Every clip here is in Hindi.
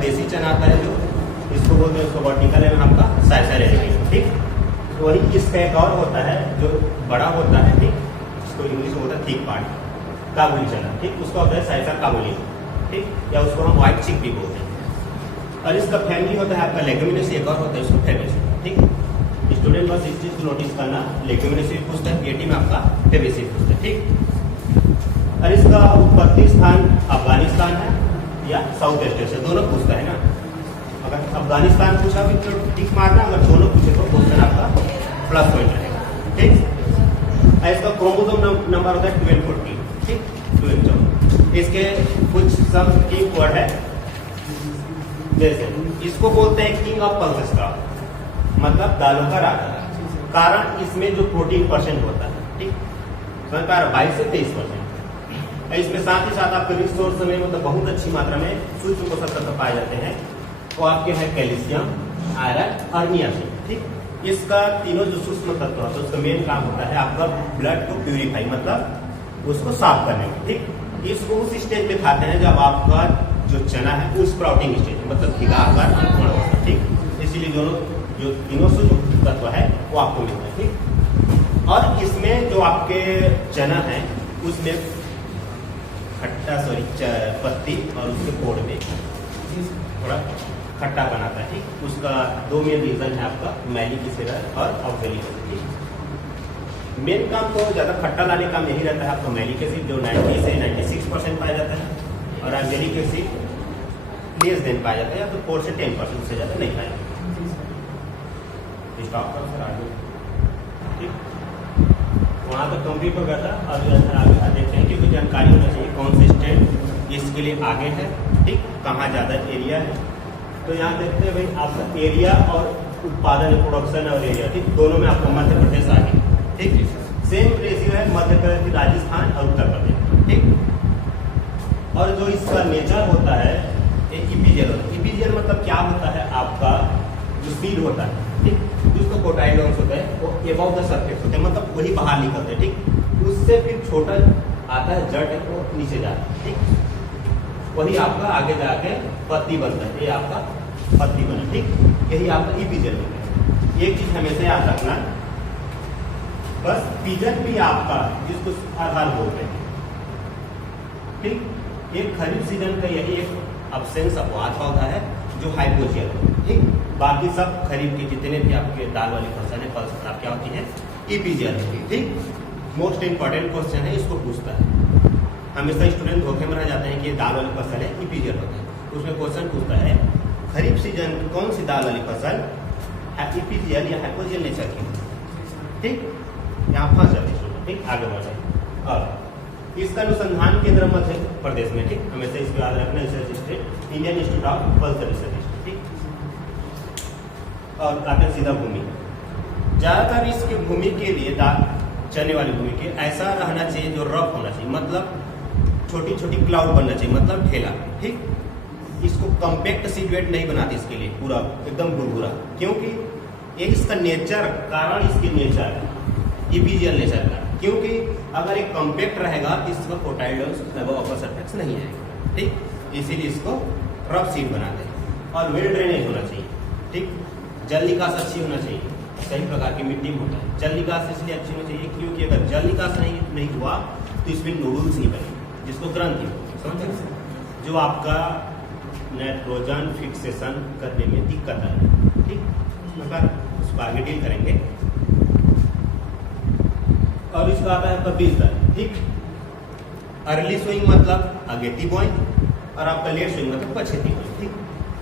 देसी चना आता है जो इसको बोलते हैं, उसको वर्टिकल है आपका साइसर एलिगेंस, ठीक। वही इसका एक और होता है जो बड़ा होता है, ठीक, इसको इंग्लिश में होता है थिक पार्ट, काबुली चना, ठीक, उसका होता है साइसर काबुली, ठीक, या उसको हम व्हाइट चिक भी बोलते हैं। और इसका फैमिली होता है आपका लेग्यूमिनेसी, एक और होता है उसको फेबेसी, ठीक। स्टूडेंट बस इस चीज को नोटिस करना, लेग्यूमिनेसी पूछता है, एटी में आपका फेबेसी पूछता है, ठीक। और इसका उत्पत्ति स्थान अफगानिस्तान है या साउथ वेस्ट एशिया, दोनों पूछता है ना। अगर अफगानिस्तान पूछा भी तो टिक मारना, अगर दोनों पूछे तो क्वेश्चन आपका प्लस पॉइंट रहेगा, ठीक। इसका क्रोमोसोम नंबर होता है 1214, ठीक, 12। इसके कुछ सब की वर्ड है, जैसे इसको बोलते हैं किंग ऑफ पल्सेस का, मतलब दालों का राजा, कारण इसमें जो 14% होता है, ठीक, सरकार 22 से 23%। इसमें साथ ही साथ आपके रिसोर्स में मतलब बहुत अच्छी मात्रा में सूक्ष्म पोषक तत्व पाए जाते हैं, वो आपके है कैल्शियम, आयरन और नियासिन, ठीक। इसका तीनों जो सूक्ष्म तत्व होता है उसका मेन काम होता है आपका ब्लड को प्यूरिफाई, मतलब उसको साफ करने में, ठीक। इसको उस स्टेज पे खाते हैं जब आपका जो चना है वो स्प्राउटिंग स्टेज में, मतलब भिगाकर अंकुरण होता है, ठीक। इसीलिए दोनों जो तीनों सूक्ष्म तत्व है वो आपको मिलता है, ठीक। और इसमें जो आपके चना है उसमें खट्टा पत्ती और उसके कोड़ में थोड़ा खट्टा बनाता है, ठीक। उसका दो मेन रीजन है आपका मैलिक एसिड और ऑक्जेलिक एसिड, ठीक। मेन काम तो ज्यादा खट्टा लाने का यही रहता है आपका मैलिक एसिड, जो 90 से 96% पाया जाता है, और ऑक्जेलिक एसिड लेस देन पाया जाता है, या तो 4 से 10% से ज्यादा नहीं पाया जाता। स्टॉप करो सर आगे, ठीक। वहाँ तक कंप्लीट हो गया था, अब आगे देखते हैं क्योंकि जानकारी होना चाहिए कौन से स्टेट इसके लिए आगे है, ठीक, कहाँ ज्यादा एरिया है। तो यहाँ देखते हैं भाई आपका एरिया और उत्पादन, प्रोडक्शन और एरिया, ठीक, दोनों में आपका मध्य प्रदेश आगे, ठीक। सेम रेशियो है मध्य प्रदेश, राजस्थान और उत्तर प्रदेश, ठीक। और जो इसका नेचर होता है इपीजियल होता है। इपीजियल मतलब क्या होता है, आपका जो सीड होता है, ठीक, जिसको कोटाइलॉन्स होता है वो एबव द सरफेस होते हैं, मतलब वही बाहर निकलते हैं, ठीक। उससे फिर छोटा आता है जड़ है वो नीचे जाता है, ठीक। वही आपका आगे जाके पत्ती बनता है, ये आपका पत्ती बना, ठीक। यही आपका इपीजियल होता है। एक चीज हमेशा याद रखना, बस पीजन भी आपका जिसको आधार बोलते हैं, ठीक। एक खरीफ सीजन का यही एक अब्सेंस अपवाद पौधा है जो हाइपोजियल, ठीक। बाकी सब खरीफ के जितने भी आपके दाल वाली फसल है, फल क्या होती है, इपीजियल होती है, ठीक। मोस्ट इंपॉर्टेंट क्वेश्चन है, इसको पूछता है हमेशा। स्टूडेंट धोखे में रह जाते हैं कि दाल वाली फसल है, इपीजियल होता है, तो उसमें क्वेश्चन पूछता है खरीफ सीजन की कौन सी दाल वाली फसल इपीजियल या हाइपोजियल नेचर की, ठीक। यहाँ फंस जाते हैं, ठीक। आगे बढ़ जाए। और इसका अनुसंधान केंद्र मध्य प्रदेश में, ठीक, हमेशा इसको याद रखना, research state Indian institute of pulse research, ठीक। और आते हैं सीधा भूमि। ज्यादातर इसकी भूमि के लिए चने वाली भूमि के ऐसा रहना चाहिए जो रफ होना चाहिए, मतलब छोटी छोटी क्लाउड बनना चाहिए, मतलब ढेला, ठीक। इसको कॉम्पैक्ट सीडबेड नहीं बनाते इसके लिए पूरा एकदम भुरभुरा, क्योंकि ये इसका नेचर, कारण इसकी नेचर है इपीजियल नेचर का, क्योंकि अगर एक कॉम्पैक्ट रहेगा इसका कोटाइलॉन्स अपर सरफेस नहीं आएगा, ठीक। इसीलिए इसको रफ सीड बनाते हैं। और वेल ड्रेनेज होना चाहिए, ठीक। जल निकास अच्छी होना चाहिए, सही प्रकार की मिट्टी में होता है। जल निकास इसलिए अच्छी होनी चाहिए क्योंकि अगर जल निकास नहीं हुआ तो इसमें नूडल्स नहीं बनेंगे, जिसको ग्रंथि समझ, जो आपका नाइट्रोजन फिक्सेशन करने में दिक्कत है, ठीक। उसको आगे डील करेंगे। और इसका आता है आपका बीज दर, ठीक। अर्ली सोइंग मतलब अगेती बोइंग, और आपका लेट सोइंग मतलब पछेती बोइंग, ठीक।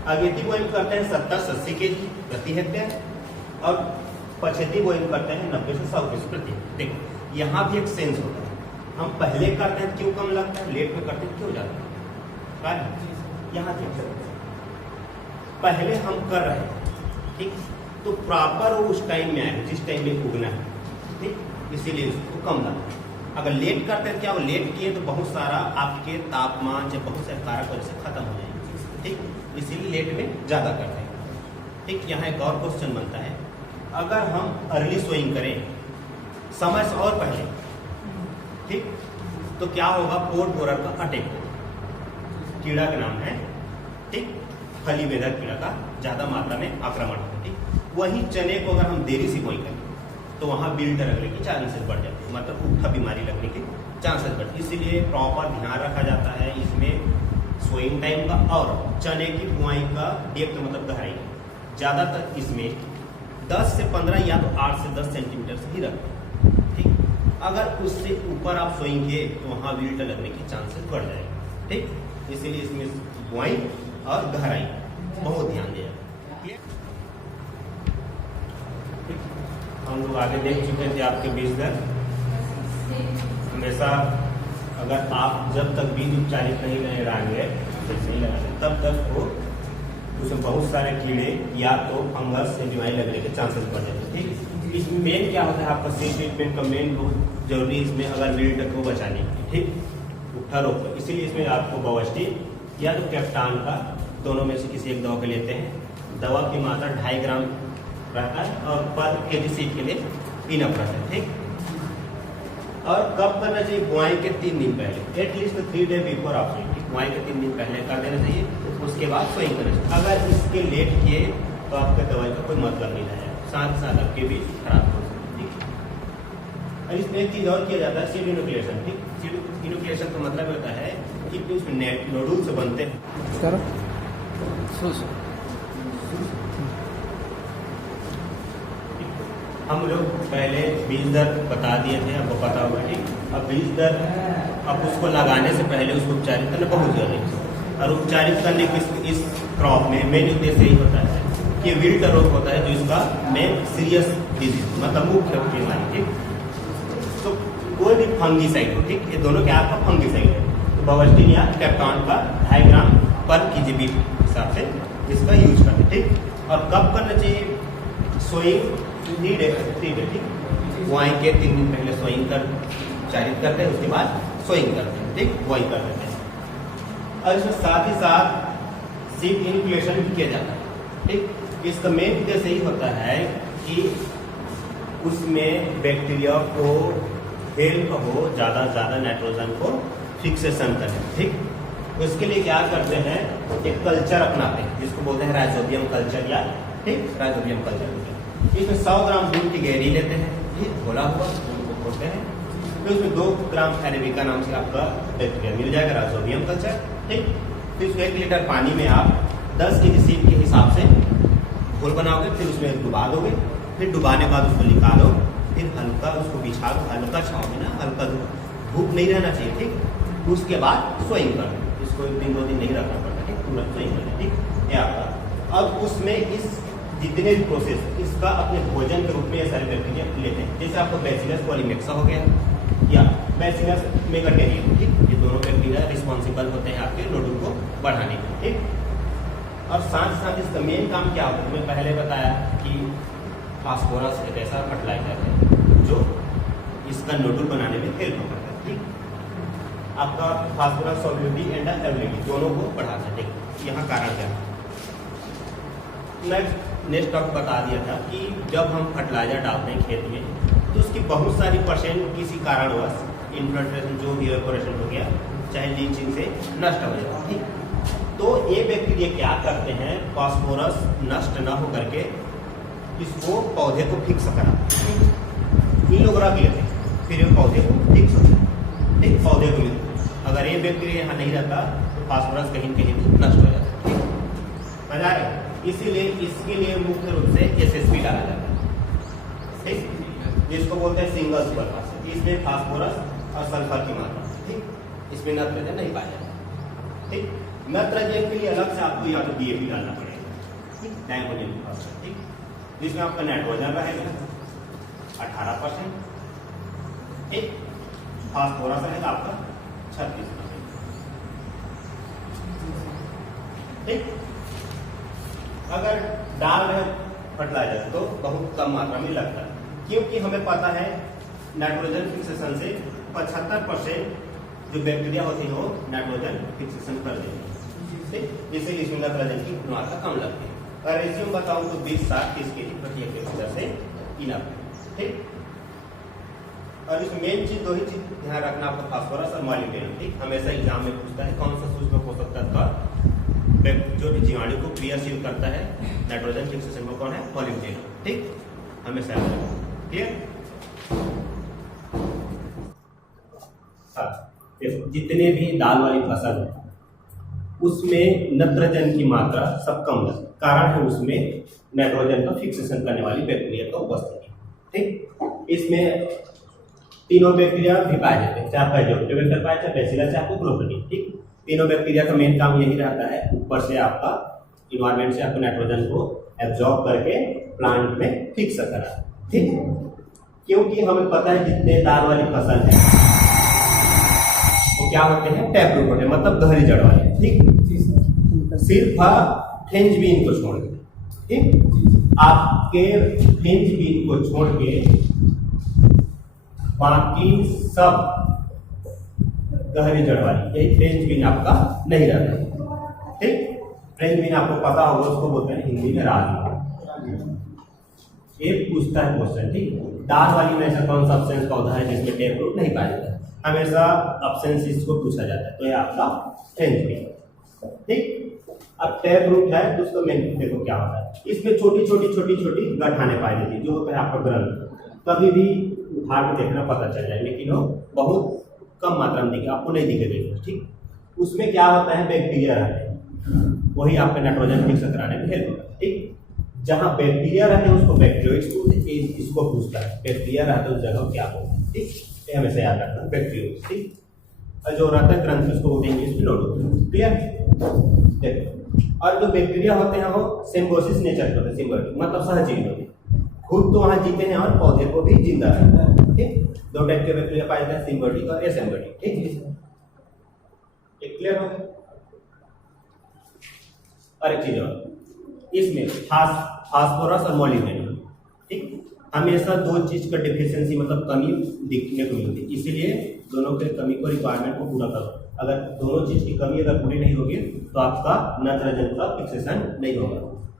अगेती बोइंग करते हैं 70-80 kg प्रति हेक्टेयर, और पछेती बोइंग करते हैं 90 से 100 kg प्रति। देखो यहाँ भी एक सेंस होता है, हम पहले करते हैं क्यों कम लगता है, लेट में करते हैं क्यों ज्यादा, यहाँ पहले हम कर रहे हैं, ठीक, तो प्रॉपर उस टाइम में आए जिस टाइम में उगना है, ठीक, इसीलिए उसको कम लगता है। अगर लेट करते हैं, क्या वो लेट किए तो बहुत सारा आपके तापमान से बहुत सारे कारक वजह से खत्म हो जाएंगे, ठीक, इसीलिए लेट में ज्यादा करते हैं, ठीक। यहाँ एक और क्वेश्चन बनता है, अगर हम अर्ली सोइंग करें समय से और पहले, ठीक, तो क्या होगा, पोर्ट बोरर का अटैक होगा, कीड़ा का नाम है, ठीक। फली वेधक कीड़ा का ज्यादा मात्रा में आक्रमण होता है। ठीक, वही चने को अगर हम देरी से बोई करें तो वहाँ विल्टर लगने की चांसेस बढ़ जाते हैं, मतलब उठा बीमारी लगने के चांसेस बढ़ते हैं। इसीलिए प्रॉपर ध्यान रखा जाता है इसमें सोइंग टाइम का और चने की बुआई का डेप्थ मतलब गहराई। ज़्यादातर इसमें 10 से 15 या तो 8 से 10 सेंटीमीटर से ही रखते हैं। ठीक, अगर उससे ऊपर आप सोएंगे तो वहाँ विल्टर लगने की चांसेस बढ़ जाएंगे। ठीक, इसीलिए इसमें बुआई और गहराई बहुत ध्यान दिया। हम लोग आगे देख चुके थे आपके बीज दर। हमेशा अगर आप जब तक बीज उपचारित नहीं लगाएंगे, नहीं लगाते तब तक वो उसमें बहुत सारे कीड़े या तो फंगस या बीमारी लगने के चांसेस बढ़ जाते हैं। ठीक, इसमें मेन क्या होता है आपका सीड ट्रीटमेंट का मेन बहुत जरूरी इसमें अगर विल्ट को बचाने की। ठीक, उठा रोक, इसीलिए इसमें आपको बवास्टिन या तो कैप्टान का दोनों में से किसी एक दवा के लेते हैं। दवा की मात्रा 2.5 ग्राम रहता है और पर केजी सीड के लिए इनफ रहता है। ठीक, और कब करना चाहिए? बुआई के 3 दिन पहले, एटलीस्ट 3 डे बिफोर आप सोइंग। बुआई के 3 दिन पहले कर देना चाहिए, उसके बाद सोइंग करना चाहिए। अगर इसके लेट किए तो आपके दवाई का कोई मतलब नहीं रहेगा, साथ साथ आपके बीज खराब हो सकते हैं। ठीक, और इसमें एक चीज और किया जाता है, सीड इनोकुलेशन। ठीक, सीड इनोकुलेशन का मतलब होता है कि उसमें नोडुल्स बनते हैं। हम लोग पहले बीज दर बता दिए थे, आपको पता होगा। ठीक, अब बीज दर अब उसको लगाने से पहले उसको उपचारित करना बहुत जरूरी है। और उपचारित करने के इस क्रॉप में मेन उद्देश्य यही होता है कि विल्ट रोग होता है जो इसका मेन सीरियस डिजीज मतलब मुख्य बीमारी। ठीक, तो कोई भी फंगीसाइड हो, ठीक, ये दोनों क्या आपका फंगीसाइड है, तो बवास्टिन या कैप्टान का 2.5 ग्राम पर केजी हिसाब से इसका यूज करते हैं। ठीक, और कब करना चाहिए? Sowing 3 day. ठीक, बुआई के 3 दिन पहले सोइंग कर चारित करते हैं, उसके बाद सोइंग करते हैं। ठीक, बुआई कर देते हैं। और इसमें साथ ही साथ सीड इनोकुलेशन भी किया जाता है। ठीक, इसका मेन उद्देश्य यही होता है कि उसमें बैक्टीरिया को हेल्प हो ज़्यादा नाइट्रोजन को फिक्सेशन करें। ठीक, उसके लिए क्या करते हैं, एक कल्चर अपनाते हैं जिसको बोलते हैं राइजोबियम कल्चर या ठीक राइजोबियम कल्चर। इसमें 100 ग्राम दूध की गहरी लेते हैं, ये घोला हुआ दूध को खोलते हैं, फिर उसमें 2 ग्राम अरेबिका नाम से आपका बैक्टीरिया मिल जाएगा राइजोबियम कल्चर। ठीक, फिर उसमें 1 लीटर पानी में आप 10 केजी सीड के हिसाब से घोल बनाओगे, फिर उसमें डुबा दोगे, फिर डुबाने के बाद उसको निकालो, फिर हल्का उसको बिछा दो, हल्का छाँव में ना, हल्का धूप नहीं रहना चाहिए। ठीक, उसके बाद सोइंग कर दो, इसको 1 दिन 2 दिन नहीं रखना पड़ता। ठीक, पूरा सोइंग कर। ठीक, ये आपका। अब उसमें इस जितने भी प्रोसेस इसका अपने भोजन के रूप में ये सारे बैक्टीरिया लेते हैं। जैसे आपको बैसिलस पॉलीमेक्सा हो गया या बैसिलस मेगाटेरियम। ठीक, ये दोनों बैक्टीरिया रिस्पॉन्सिबल होते हैं आपके नोडुल को बढ़ाने के। ठीक, और साथ साथ इसका मेन काम क्या होता है? मैं पहले बताया कि फास्फोरस एक ऐसा फर्टिलाइजर है जो इसका नोडुल बनाने में हेल्प करता है। ठीक, आपका फास्फोरस सॉल्युबिलिटी एंड एबिलिटी दोनों को बढ़ाता है। ठीक, यहाँ कारण क्या है? मैं नेक्स्ट टॉप बता दिया था कि जब हम फर्टिलाइजर डालते हैं खेत में तो उसकी बहुत सारी परसेंट किसी कारणवश इन्फिल्ट्रेशन जो भी इवेपोरेशन हो गया, चाहे लीचिंग से नष्ट हो जाता है। ठीक, तो ये बैक्टीरिया क्या करते हैं, फास्फोरस नष्ट न हो करके इसको पौधे को फिक्स कराते हैं। इन लोग रख लेते हैं, फिर ये पौधे को फिक्स होते हैं। ठीक, पौधे को मिलते हैं। अगर ये बैक्टीरिया यहाँ नहीं रहता तो फास्फोरस कहीं कहीं भी नष्ट हो जाता है। ठीक, मजा आ रहा है? इसीलिए इसके लिए मुख्य रूप से SSP डाला जाता है। ठीक, जिसको बोलते हैं सिंगल सुपर फास्फेट। इसमें फास्फोरस और सल्फर की मात्रा। ठीक, इसमें नत्रजन नहीं पाया जाता। ठीक, नत्रजन के लिए अलग से आपको या तो DAP डालना पड़ेगा। ठीक, डायमोनियम फास्फेट। ठीक, जिसमें आपका नाइट्रोजन रहेगा 18%। ठीक, फास्फोरस रहेगा आपका 36%। ठीक, अगर डाल रहे फर्टिलाइजर तो बहुत कम मात्रा में लगता है, क्योंकि हमें पता है नाइट्रोजन फिक्सेशन से 75% जो बैक्टीरिया होते हैं वो नाइट्रोजन फिक्सेशन कर देते हैं। इसलिए इसमें नाइट्रोजन की मात्रा कम लगती है। और रेशियो बताऊं तो 20-60-30 केजी प्रति हेक्टेयर से इनफ है। ठीक, और इसमें मेन चीज 2 ही चीज ध्यान रखना आपको, फास्फोरस और मॉलिब्डेनम। ठीक, हमेशा एग्जाम में पूछता है कौन सा सूक्ष्म पोषक तत्व जो भी जीवाणु को क्रियाशील करता है नाइट्रोजन फिक्सेशन में कौन है? मॉलिक्यूल। ठीक, हमेशा क्लियर। देखो जितने भी दाल वाली फसल है उसमें नाइट्रोजन की मात्रा सब कम है, कारण है उसमें नाइट्रोजन का फिक्सेशन करने वाली बैक्टीरिया का उपस्थिति। ठीक, इसमें तीनों बैक्टीरिया भी पाए जाते हैं, चाहे फाइटोबैक्टर पाए, चाहे बैसिलस, चाहे प्रोटोजोआ। ठीक, तीनों बैक्टीरिया का मेन काम यही रहता है ऊपर से आपका इन्वायरमेंट से आपको नाइट्रोजन को एब्जॉर्ब करके प्लांट में फिक्स करा। ठीक, क्योंकि हमें पता है जितने दाल वाली फसल है वो क्या होते हैं? टैप रूट होते हैं, मतलब गहरी जड़ वाले। ठीक, सिर्फ फ्रेंच बीन को छोड़ के, ठीक, आपके फ्रेंच बीन को छोड़ के बाकी सब गहरी जड़ वाली, यही फ्रेंच बीन आपका नहीं रहता। ठीक, फ्रेंच बीन आपको पता होगा, उसको बोलते हैं हिंदी में राजमा। एक पूछता है क्वेश्चन, ठीक, दाल वाली में ऐसा कौन सा सब्सटेंस पौधा है जिसमें टैप रूट नहीं पाया जाता? हमेशा ऑप्शन इसको पूछा जाता है, तो ये आपका फ्रेंच बीन। ठीक, अब टैप रूट है तो उसको मेन देखो क्या होता है, इसमें छोटी छोटी गठाने पाई जाती है, जो होता है आपका ग्रंथ। कभी भी उठा के देखना पता चल जाए, लेकिन वो बहुत कम मात्रा में दिखे, आपको नहीं दिखेगा। ठीक, उसमें क्या होता है? बैक्टीरिया रहते हैं, वही आपके नाइट्रोजन फिक्स कराने में हेल्प होता है। ठीक, जहाँ बैक्टीरिया रहते हैं उसको बैक्टीरियोइड्स बोलते हैं, इसको पूछता है बैक्टीरिया रहते हैं उस जगह क्या बोलते हैं। ठीक, ये हमेशा याद रखना, बैक्टीरियोइड्स। ठीक, और जो रहता है ग्रंथ उसको बोलते हैं इंग्लिश में नोडो। क्लियर? देखो, और जो बैक्टीरिया होते हैं वो सिम्बायोसिस नेचर के होते हैं, सिम्बायोटिक मतलब सहजीवी होते हैं, खुद तो वहाँ जीते हैं और पौधे को भी जिंदा रखता है। ठीक, दो टाइप के बैक्टीरिया पाए जाते हैं, सिम्बायोटिक और एसिम्बायोटिक। ठीक, क्लियर हो गया? और एक चीज और, इसमें फास्फोरस और मोलिब्डेनम, ठीक, हमेशा दो चीज का डिफिशियंसी मतलब कमी दिखने को मिलती है, इसीलिए दोनों के कमी को रिक्वायरमेंट को पूरा करो। अगर दोनों चीज की कमी अगर पूरी नहीं होगी तो आपका नाइट्रोजन का फिक्सेशन नहीं होगा।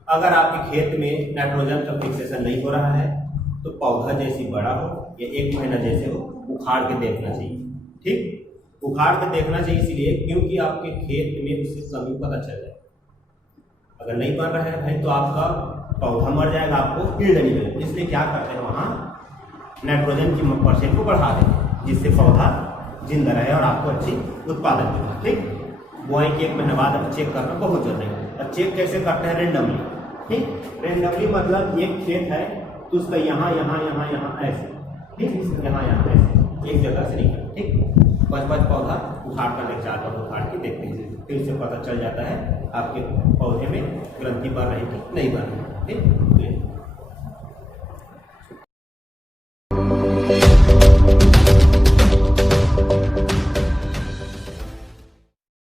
अगर आपके खेत में नाइट्रोजन का फिक्सेशन नहीं हो रहा है तो पौधा जैसी बड़ा हो या 1 महीना जैसे हो, उखाड़ के देखना चाहिए। ठीक, उखाड़ के देखना चाहिए इसलिए क्योंकि आपके खेत में उससे कमी पता चल जाए। अगर नहीं बन रहा है भाई तो आपका पौधा मर जाएगा, आपको ईल्ड नहीं मिलेगी। इसलिए क्या करते हैं, वहाँ नाइट्रोजन की परसेंट को बढ़ा देते हैं जिससे पौधा जिंदा रहे और आपको अच्छी उत्पादन मिले। ठीक, बुआई के 1 महीने बाद आप चेक करना बहुत जरूरी है। और चेक कैसे करते हैं? रेंडमली। ठीक, रेंडमली मतलब एक खेत है तो उसका यहाँ ऐसे, ठीक, यहाँ ऐसे एक जगह से नहीं है। ठीक, 5 पौधा उखाड़ कर लेके जाता है, उखाड़ के देखते हैं, फिर उससे पता चल जाता है आपके पौधे में ग्रंथि बढ़ रही थी नहीं बढ़ रही। ठीक,